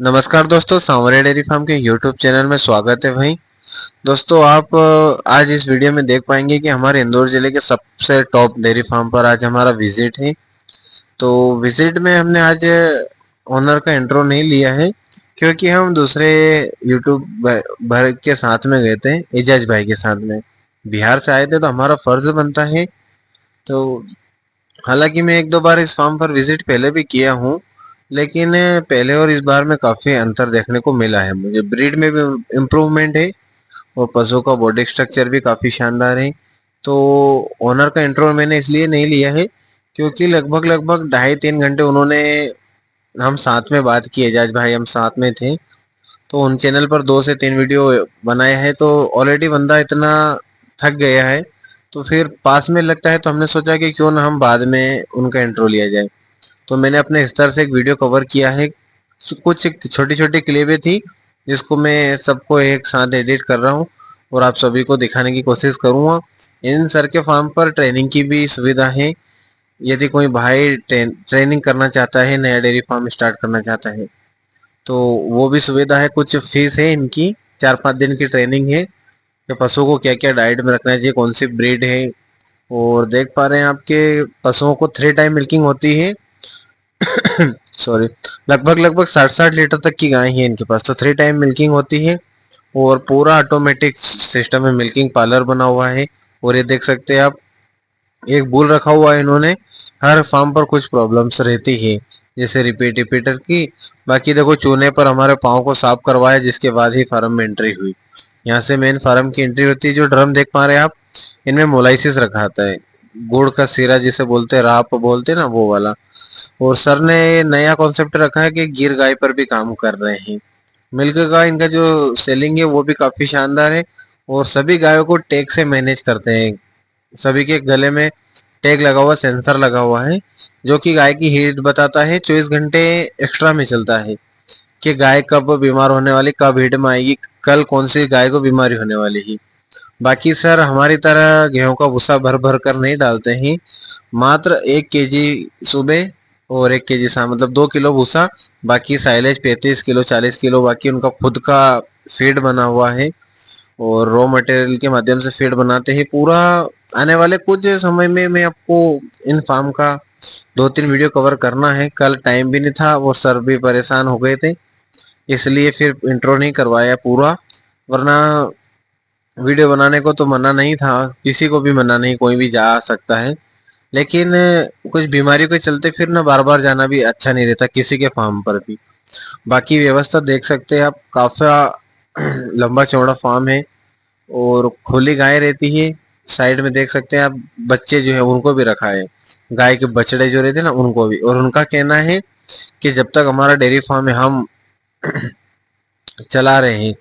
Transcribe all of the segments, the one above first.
नमस्कार दोस्तों, सांवरिया dairy farm के यूट्यूब चैनल में स्वागत है भाई। दोस्तों आप आज इस वीडियो में देख पाएंगे कि हमारे इंदौर जिले के सबसे टॉप डेयरी फार्म पर आज हमारा विजिट है। तो विजिट में हमने आज ओनर का इंट्रो नहीं लिया है, क्योंकि हम दूसरे यूट्यूब भर के साथ में गए थे, एजाज भाई के साथ में। बिहार से आए थे तो हमारा फर्ज बनता है। तो हालांकि मैं एक दो बार इस फार्म पर विजिट पहले भी किया हूँ, लेकिन पहले और इस बार में काफी अंतर देखने को मिला है। मुझे ब्रीड में भी इम्प्रूवमेंट है और पशु का बॉडी स्ट्रक्चर भी काफी शानदार है। तो ओनर का इंट्रो मैंने इसलिए नहीं लिया है क्योंकि लगभग लगभग 2.5-3 घंटे उन्होंने हम साथ में बात की। एजाज भाई हम साथ में थे, तो उन चैनल पर 2 से 3 वीडियो बनाया है। तो ऑलरेडी बंदा इतना थक गया है, तो फिर पास में लगता है, तो हमने सोचा कि क्यों ना हम बाद में उनका इंट्रो लिया जाए। तो मैंने अपने स्तर से एक वीडियो कवर किया है। कुछ छोटी छोटी क्लिपें थी जिसको मैं सबको एक साथ एडिट कर रहा हूँ और आप सभी को दिखाने की कोशिश करूँगा। इन सर के फार्म पर ट्रेनिंग की भी सुविधा है। यदि कोई भाई ट्रेनिंग करना चाहता है, नया डेयरी फार्म स्टार्ट करना चाहता है, तो वो भी सुविधा है। कुछ फीस है इनकी, 4-5 दिन की ट्रेनिंग है कि पशुओं को क्या क्या डाइट में रखना चाहिए, कौन सी ब्रीड है। और देख पा रहे हैं आपके पशुओं को 3 टाइम मिल्किंग होती है। सॉरी, लगभग लगभग 60-60 लीटर तक की गाय है इनके पास, तो 3 टाइम मिल्किंग होती है। और पूरा ऑटोमेटिक सिस्टम में मिल्किंग पार्लर बना हुआ है। और ये देख सकते हैं आप, एक बुल रखा हुआ है इन्होंने। हर फार्म पर कुछ प्रॉब्लम्स रहती है, जैसे रिपीटर की। बाकी देखो, चूने पर हमारे पाँव को साफ करवाया, जिसके बाद ही फार्म में एंट्री हुई। यहाँ से मेन फार्म की एंट्री होती है। जो ड्रम देख पा रहे हैं आप, इनमें मोलाइसिस रखा आता है, गुड़ का सीरा जिसे बोलते हैं, राप बोलते हैं ना, वो वाला। और सर ने नया कॉन्सेप्ट रखा है कि गिर गाय पर भी काम कर रहे हैं। मिल्क का इनका जो सेलिंग है वो भी काफी शानदार है। और सभी गायों को टैग से मैनेज करते हैं। सभी के गले में टैग लगा हुआ, सेंसर लगा हुआ है, जो कि गाय की हीट बताता है। 24 घंटे एक्स्ट्रा में चलता है कि गाय कब बीमार होने वाली, कब हीट में आएगी, कल कौन सी गाय को बीमारी होने वाली है। बाकी सर हमारी तरह गेहूं का भूसा भर भर कर नहीं डालते हैं। मात्र 1 केजी सुबह और 1 केजी शाम, मतलब 2 किलो भूसा। बाकी साइलेज 35 किलो, 40 किलो। बाकी उनका खुद का फीड बना हुआ है और रॉ मटेरियल के माध्यम से फीड बनाते हैं पूरा। आने वाले कुछ समय में मैं आपको इन फार्म का 2-3 वीडियो कवर करना है। कल टाइम भी नहीं था और सर भी परेशान हो गए थे, इसलिए फिर इंट्रो नहीं करवाया पूरा। वरना वीडियो बनाने को तो मना नहीं था, किसी को भी मना नहीं, कोई भी जा सकता है। लेकिन कुछ बीमारी के चलते फिर ना बार बार जाना भी अच्छा नहीं रहता किसी के फार्म पर भी। बाकी व्यवस्था देख सकते हैं आप, काफी लंबा चौड़ा फार्म है और खुली गाय रहती है। साइड में देख सकते हैं आप, बच्चे जो है उनको भी रखा है, गाय के बछड़े जो रहते हैं ना उनको भी। और उनका कहना है कि जब तक हमारा डेयरी फार्म है, हम चला रहे हैं,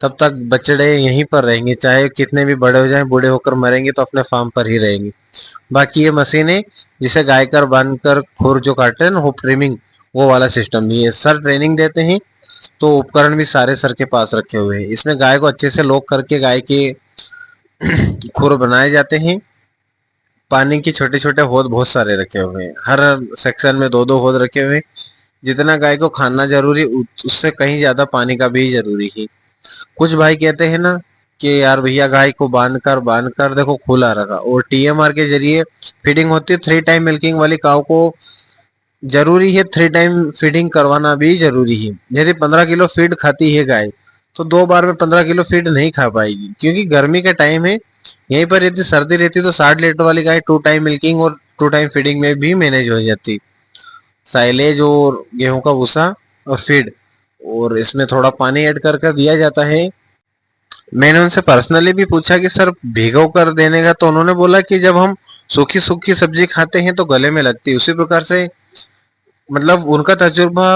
तब तक बछड़े यहीं पर रहेंगे, चाहे कितने भी बड़े हो जाएं, बूढ़े होकर मरेंगे तो अपने फार्म पर ही रहेंगे। बाकी ये मशीन है जिसे गाय कर बांध कर खुर जो काटते हैं ना, वो ट्रिमिंग, वो वाला सिस्टम भी है। सर ट्रेनिंग देते हैं, तो उपकरण भी सारे सर के पास रखे हुए हैं। इसमें गाय को अच्छे से लॉक करके गाय के खुर बनाए जाते हैं। पानी के छोटे छोटे होद बहुत सारे रखे हुए हैं, हर सेक्शन में 2-2 होद रखे हुए हैं। जितना गाय को खाना जरूरी, उससे कहीं ज्यादा पानी का भी जरूरी है। कुछ भाई कहते हैं ना कि यार भैया, गाय को बांध कर देखो खुला रखा, और टीएमआर के जरिए फीडिंग होती है। 3 टाइम मिल्किंग वाली काव को जरूरी है 3 टाइम फीडिंग करवाना भी जरूरी है। यदि 15 किलो फीड खाती है गाय, तो 2 बार में 15 किलो फीड नहीं खा पाएगी, क्योंकि गर्मी का टाइम है। यहीं पर यदि सर्दी रहती तो 60 लीटर वाली गाय 2 टाइम मिल्किंग और 2 टाइम फीडिंग में भी मैनेज हो जाती। साइलेज और गेहूं का भूसा और फीड, और इसमें थोड़ा पानी ऐड कर दिया जाता है। मैंने उनसे पर्सनली भी पूछा कि सर भिगो कर देने का, तो उन्होंने बोला कि जब हम सूखी सूखी सब्जी खाते हैं तो गले में लगती है, उसी प्रकार से। मतलब उनका तजुर्बा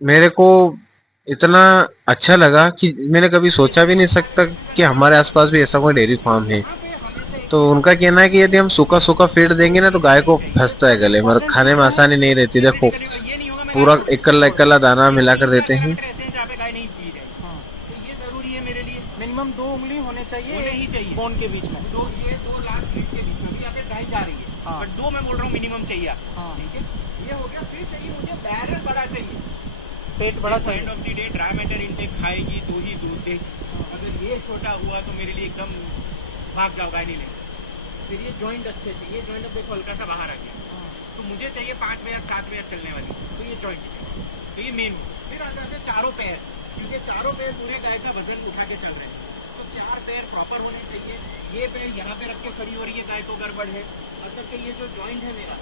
मेरे को इतना अच्छा लगा कि मैंने कभी सोचा भी नहीं सकता कि हमारे आसपास भी ऐसा कोई डेयरी फार्म है। तो उनका कहना है कि यदि हम सूखा सूखा फीड देंगे ना, तो गाय को फंसता है गले, मतलब खाने में आसानी नहीं रहती। देखो, पूरा इकल्ला इकल्ला दाना मिलाकर देते हैं। मिनिमम 2 उंगली होने चाहिए बोन के बीच में। दो, ये दो लास्ट फीट के बीच में भी आपकी गाय जा रही है। हाँ। बट 2 मैं बोल रहा हूँ मिनिमम चाहिए आपको। हाँ। ठीक है, ये हो गया। फिर चाहिए मुझे बैरल बड़ा चाहिए। पेट बड़ा एंड चाहिए। Of the day dry matter intake खाएगी तो ही दूध दे। अगर ये छोटा हुआ तो मेरे लिए एकदम भाग जाओ, गाय नहीं लेंगे। फिर ये जॉइंट अच्छे चाहिए, ये जॉइंट अब देखो हल्का सा बाहर आ गया, तो मुझे चाहिए 5 बजे 7 बजे चलने वाली, तो ये जॉइंट चाहिए। तो ये मेन। फिर आ जाते हैं चारों पैर, क्योंकि चारों पैर पूरे गाय का वजन उठा के चल रहे हैं, तो 4 पैर प्रॉपर होने चाहिए। ये पैर यहाँ पे रख के खड़ी हो रही है गाय, तो गड़बड़ है। मतलब कि ये जो जॉइंट है मेरा,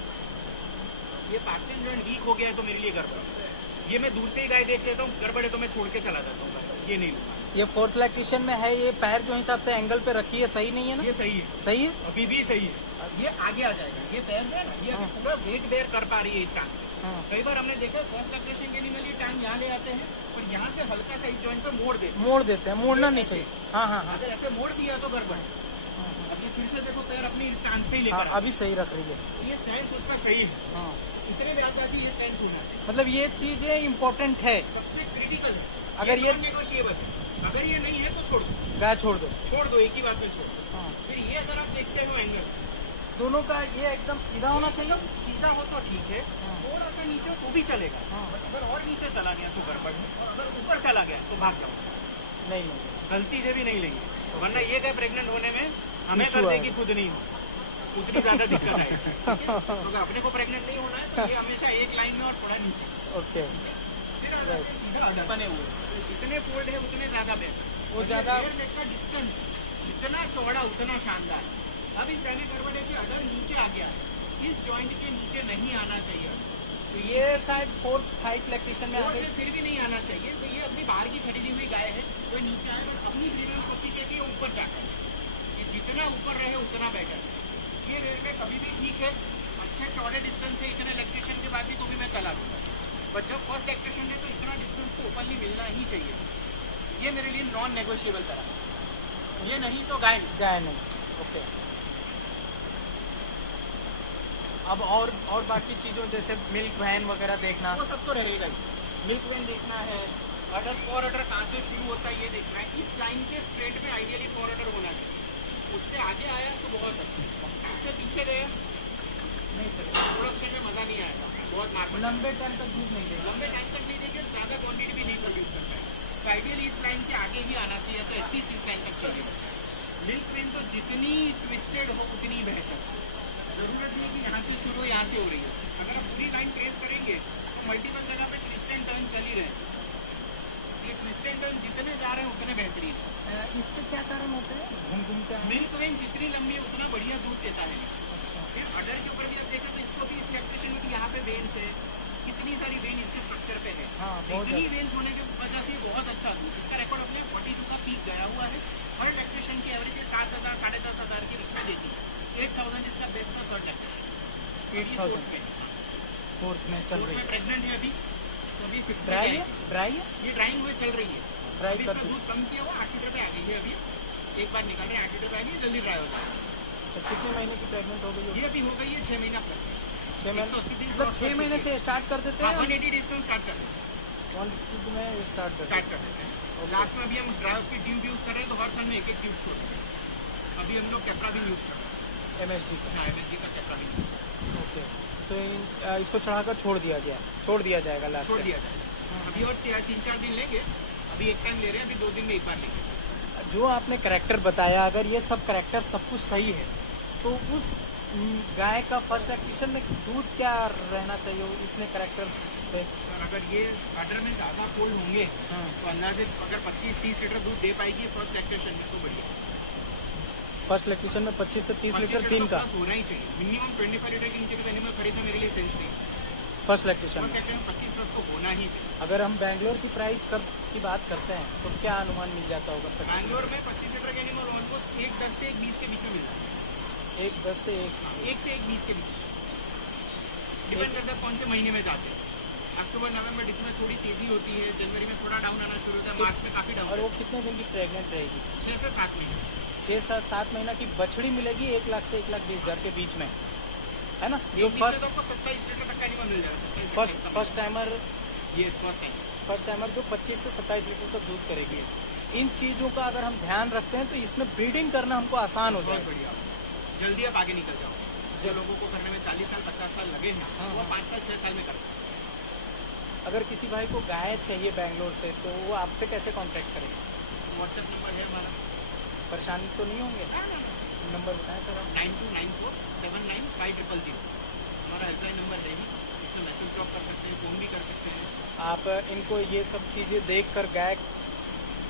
ये पास्टिन जॉइंट वीक हो गया है, तो मेरे लिए गड़बड़ है। ये मैं दूर से ही गाय देख लेता हूँ, गड़बड़ है तो मैं छोड़ के चला जाता हूँ, ये नहीं लूँगा। ये 4th लैक्टेशन में है, ये पैर जो हिसाब से एंगल पे रखी है सही नहीं है ना? ये सही है, सही है। अभी भी सही है। ये आगे आ जाएगा, ये पैर है ना, ये अभी पूरा वेट बेयर कर पा रही है इस टांग पे। हाँ। कई बार हमने देखा फर्स्ट लैक्टेशन के लिए टांग यहाँ ले आते हैं, और यहाँ से हल्का सा इस जॉइंट पे मोड़ देते हैं, मोड़ना नहीं चाहिए। हाँ हाँ हाँ, अगर ऐसे मोड़ दिया तो गड़बड़ है। अब ये फिर से देखो पैर अपनी स्टैंड पे ही लेकर अभी सही रख रही है। ये स्टैंड उसका सही है। हाँ, इतने ब्याज आती ये स्टैंड होना है, मतलब ये चीजें इम्पोर्टेंट है। सबसे क्रिटिकल है। अगर ये नेगोशिएबल है, अगर ये नहीं है तो छोड़ दो, गाय छोड़ दो। एक ही बात में छोड़ दो। हाँ, फिर ये अगर आप देखते हो एंगल, दोनों का ये एकदम सीधा होना चाहिए। सीधा हो तो ठीक है, हाँ। थोड़ा सा नीचे हो तो भी चलेगा। हाँ। बट अगर और नीचे चला गया तो गड़बड़ है, और अगर ऊपर चला गया तो भाग जाओ, नहीं नहीं, गलती से भी नहीं लेंगे। तो वरना ये क्या प्रेग्नेंट होने में हमें Issue कर है। देगी, खुद नहीं हो, उतनी ज्यादा दिक्कत आएगी। ठीक है? तो अगर अपने को प्रेग्नेंट नहीं होना है तो ये हमेशा एक लाइन में और थोड़ा नीचे। ओके। फिर आ जाते हैं सीधा अडर बने हुए, जितने फोल्ड है उतने ज्यादा बेहतर। वो ज्यादा का डिस्टेंस जितना चौड़ा उतना शानदार। अब इस टाइम में गड़बड़ है कि अडर नीचे आ गया है, इस जॉइंट के नीचे नहीं आना चाहिए। तो ये शायद 4th 5th लैक्टेशन में आ और गई। फिर भी नहीं आना चाहिए, तो ये अपनी बाहर की खरीदी हुई गाय है, तो नीचे आए और अपनी फ्रीडम कोशिश है कि ये ऊपर जाता है, ये जितना ऊपर रहे उतना बेटर। ये रेट में कभी भी ठीक है, अच्छे चौड़े डिस्टेंस है, इतने लैक्टेशन के बाद भी तो भी मैं चला दूंगा। बट जब फर्स्ट लैक्टेशन है तो इतना डिस्टेंस तो ओपनली मिलना ही चाहिए। ये मेरे लिए नॉन नेगोशिएबल करा, ये नहीं तो गाय नहीं। ओके। अब और बाकी चीजों जैसे मिल्क वैन वगैरह देखना, वो सब तो रहेगा ही। मिल्क वैन देखना है, अडर फॉर अडर कहाँ से शुरू होता है ये देखना है। इस लाइन के स्ट्रेट में आइडियली फॉर अडर होना चाहिए, उससे आगे आया तो बहुत अच्छा, उससे पीछे गया नहीं चलेगा, प्रोडक्शन में मज़ा नहीं आएगा, बहुत मार्केट लंबे टाइम तक दूध नहीं देगा। लंबे टाइम तक नहीं देंगे, ज़्यादा क्वांटिटी भी नहीं प्रोड्यूस करता है। तो आइडियली इस लाइन के आगे ही आना चाहिए, तो एटलीस्ट इस लाइन तक चलेगा। मिल्क वैन तो जितनी ट्विस्टेड हो उतनी बेहतर, जरूरत नहीं है कि यहाँ से शुरू हो यहाँ से हो रही है। अगर आप पूरी लाइन ट्रेस करेंगे तो मल्टीपल जगह पे ट्विस्ट एंड टर्न चल ही रहे हैं। ये ट्विस्ट एंड टर्न जितने जा रहे हैं उतने बेहतरीन है। इसके क्या कारण होते हैं? घूम के मिल्क वैन जितनी लंबी है उतना बढ़िया दूध देता है। अच्छा। फिर अडर के ऊपर भी आप देखा तो इसको भी इस लैक्टेशन में यहाँ पे वेन्स है, कितनी सारी वेन इसके स्ट्रक्चर पे है। हाँ, बहुत इतनी वेन्स होने की वजह से बहुत अच्छा दूध, इसका रिकॉर्ड अपने 42 का पीक गया हुआ है। हर लैक्टेशन की एवरेज 7,000 साढ़े 10,000 के बीच में देती है। 8,000 इसका बेस्ट था थर्ड लैक्टेशन। 4th में चल रही है। प्रेग्नेंट है अभी, तो अभी 50 ड्राई है? ड्राई है? ये ड्राइंग हुए चल रही है। ड्राई अभी कर इसका दी। दूध कम किया हुआ 8 लीटर पे आ गई है। अभी एक बार निकल रहे हैं 8 लीटर पे आ गई, जल्दी ड्राई हो जाएगा। अच्छा, कितने महीने की प्रेग्नेंट हो गई? ये अभी हो गई है 6 महीना प्लस। 6 महीने, 180 दिन मतलब 6 महीने से स्टार्ट कर देते हैं। 180 डेज से स्टार्ट कर देते हैं। 150 में स्टार्ट कर देते हैं। और लास्ट में अभी हम ड्राई की ट्यूब यूज़ कर रहे हैं, तो हर टन में एक ट्यूब छोड़ रहे हैं। अभी हम लोग कैप्राबिन यूज़ कर रहे हैं, MSG का। MSG का कैप्राबिन ओके, तो इसको चढ़ाकर छोड़ दिया जाएगा लास्ट छोड़ दिया जाए। अभी और 3-4 दिन लेंगे, अभी एक टाइम ले रहे हैं, अभी 2 दिन में एक बार लेंगे। जो आपने करैक्टर बताया, अगर ये सब करैक्टर सब कुछ सही है तो उस गाय का फर्स्ट लैक्टेशन में दूध क्या रहना चाहिए इतने करैक्टर पे? अगर ये अडर में ज़्यादा कोल्ड होंगे तो अंदाजे अगर 25-30 लीटर दूध दे पाएगी फर्स्ट लैक्टेशन में, तो बढ़िया। फर्स्ट लैक्टेशन में 25 से 30 लीटर तीन का होना ही चाहिए। मिनिमम 25 लीटर की नीचे भी एनिमल खरीदना मेरे लिए सेंस नहीं। फर्स्ट लैक्टेशन में 25 प्लस तो होना ही चाहिए। अगर हम बैंगलोर की प्राइस की बात करते हैं तो क्या अनुमान मिल जाता होगा? बैंगलोर में 25 लीटर के एनिमल ऑलमोस्ट 1.10 से 1.20 के बीच में मिल जाता है। 1.10 से 1 से 1.20 के बीच, डिपेंड करता है कौन से महीने में जाते हैं। अक्टूबर नवंबर दिसंबर थोड़ी तेजी होती है, जनवरी में थोड़ा डाउन आना शुरू होता है, मार्च में काफ़ी डाउन। और वो कितने दिन की प्रेग्नेंट रहेगी? 6 से 7 महीने। 6 से 7 महीना की बछड़ी मिलेगी 1 लाख से 1,20,000 के बीच में, है ना? जो तो आपको 27 लीटर तक का एनिमल मिल जाएगा। फर्स्ट टाइमर ये फर्स्ट टाइम जो 25 से 27 लीटर तक दूध करेगी। इन चीज़ों का अगर हम ध्यान रखते हैं तो इसमें ब्रीडिंग करना हमको आसान हो बहुत जाएगा। बढ़िया, जल्दी आप आगे निकल जाओ। जो लोगों को करने में 40 साल 50 साल लगे हैं, वो 5 साल 6 साल में करते हैं। अगर किसी भाई को गाय चाहिए बैंगलोर से तो वो आपसे कैसे कांटेक्ट करेगा? व्हाट्सएप नंबर है हमारा। परेशानी तो नहीं होंगे? नंबर बताएं सर आप। 9294795000 हमारा हेल्पलाइन नंबर है ही। इसमें मैसेज ड्रॉप कर सकते हैं, फ़ोन भी कर सकते हैं। आप इनको ये सब चीज़ें देख कर गाय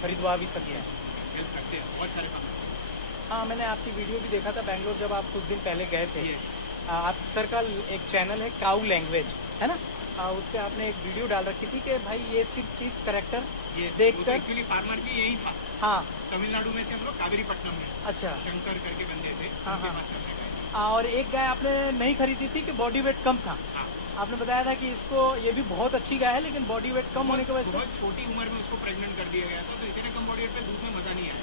खरीदवा भी सकते हैं। हेल्प करते हैं, बहुत सारे काम। हाँ, मैंने आपकी वीडियो भी देखा था बैंगलोर जब आप कुछ दिन पहले गए थे। यस। आप सर का एक चैनल है काऊ लैंग्वेज, है ना? उस पर आपने एक वीडियो डाल रखी थी कि भाई ये सिर्फ चीज़ करेक्टर देखकर। एक्चुअली फार्मर भी यही था। हाँ, तमिलनाडु में थे हम लोग, कावेरीपट्टनम में। अच्छा। शंकर करके बंदे थे। हाँ, उनके हाँ। पास से हमने गए। और एक गाय आपने नहीं खरीदी थी कि बॉडी वेट कम था। हाँ। आपने बताया था कि इसको ये भी बहुत अच्छी गाय है लेकिन बॉडी वेट कम होने की वजह से। बहुत छोटी उम्र में उसको प्रेग्नेंट कर दिया गया था, तो इतने कम बॉडी वेट पे दूध में मजा नहीं आया।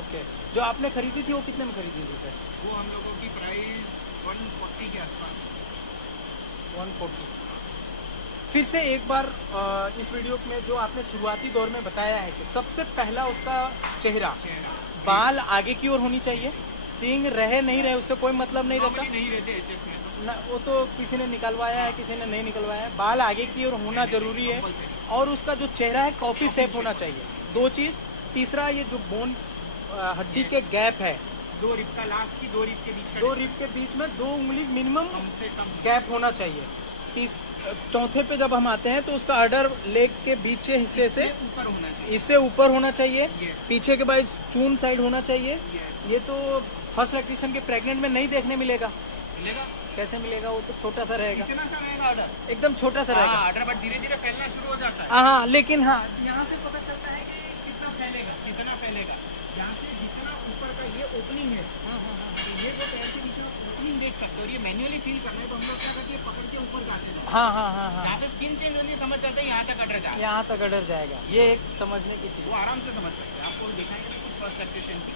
ओके, जो आपने खरीदी थी वो कितने में खरीदी थी सर? वो हम लोगों की प्राइस 140 के आसपास। 140। फिर से एक बार इस वीडियो में जो आपने शुरुआती दौर में बताया है कि सबसे पहला उसका चेहरा, बाल आगे की ओर होनी चाहिए, सींग रहे नहीं रहे उससे कोई मतलब नहीं रहता नहीं रहते एचएफ में तो। ना, वो तो किसी ने निकलवाया है किसी ने नहीं निकलवाया है। बाल आगे की ओर होना जरूरी है और उसका जो चेहरा है कॉफी शेप होना चाहिए। दो चीज। तीसरा, ये जो बोन हड्डी के गैप है, 2 रिब का लास्ट की 2 रिब के बीच का 2 रिब के बीच में 2 उंगली मिनिमम कम से कम गैप होना चाहिए। चौथे पे जब हम आते हैं तो उसका अडर लेग के बीच के हिस्से से ऊपर होना चाहिए। इससे ऊपर होना चाहिए। Yes. पीछे के बाद चून साइड होना चाहिए। Yes. ये तो फर्स्ट लैक्टेशन के प्रेग्नेंट में नहीं देखने मिलेगा। मिलेगा। कैसे मिलेगा? वो तो छोटा सा रहेगा, कितना सा रहेगा ऑर्डर? एकदम छोटा सा रहेगा। ऑर्डर बट धीरे धीरे फैलना शुरू हो जाता है। हाँ, लेकिन हाँ यहाँ से पता चलता है कि कितना फैलेगा, कितना फैलेगा। यहाँ से जितना ऊपर का ये ओपनिंग है, तो ये जो पैर के बीच में ओपनिंग देख सकते हो, और ये मैन्युअली फील करना है तो हम लोग क्या करते हैं, पकड़ के ऊपर जाते हैं। हाँ हाँ हाँ हाँ, यहाँ पे स्किन चेंज होनी समझ जाते हैं, यहाँ तक ऑर्डर जाए, यहाँ तक अडर जाएगा। ये एक समझने की चीज। वो आराम से समझ सकते हैं। आपको दिखाएंगे ना कुछ फर्स्ट लैक्टेशन की।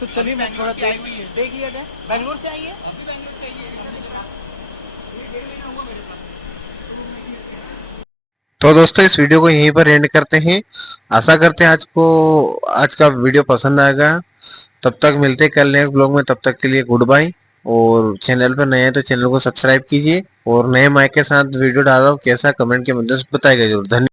तो चलिए मैं थोड़ा बैंगलोर की आई हुई है। देख लिया जाए। बैंगलोर से आई है? अभी बैंगलोर से ही है, ये 1.5 महीना हुआ मेरे पास। तो दोस्तों इस वीडियो को यहीं पर एंड करते हैं। आशा करते हैं आज का वीडियो पसंद आएगा। तब तक मिलते हैं कल नए ब्लॉग में, तब तक के लिए गुड बाय। और चैनल पर नए हैं तो चैनल को सब्सक्राइब कीजिए और नए माइक के साथ वीडियो डाल रहा हूँ कैसा, कमेंट के माध्यम से बताइएगा जरूर। धन्यवाद।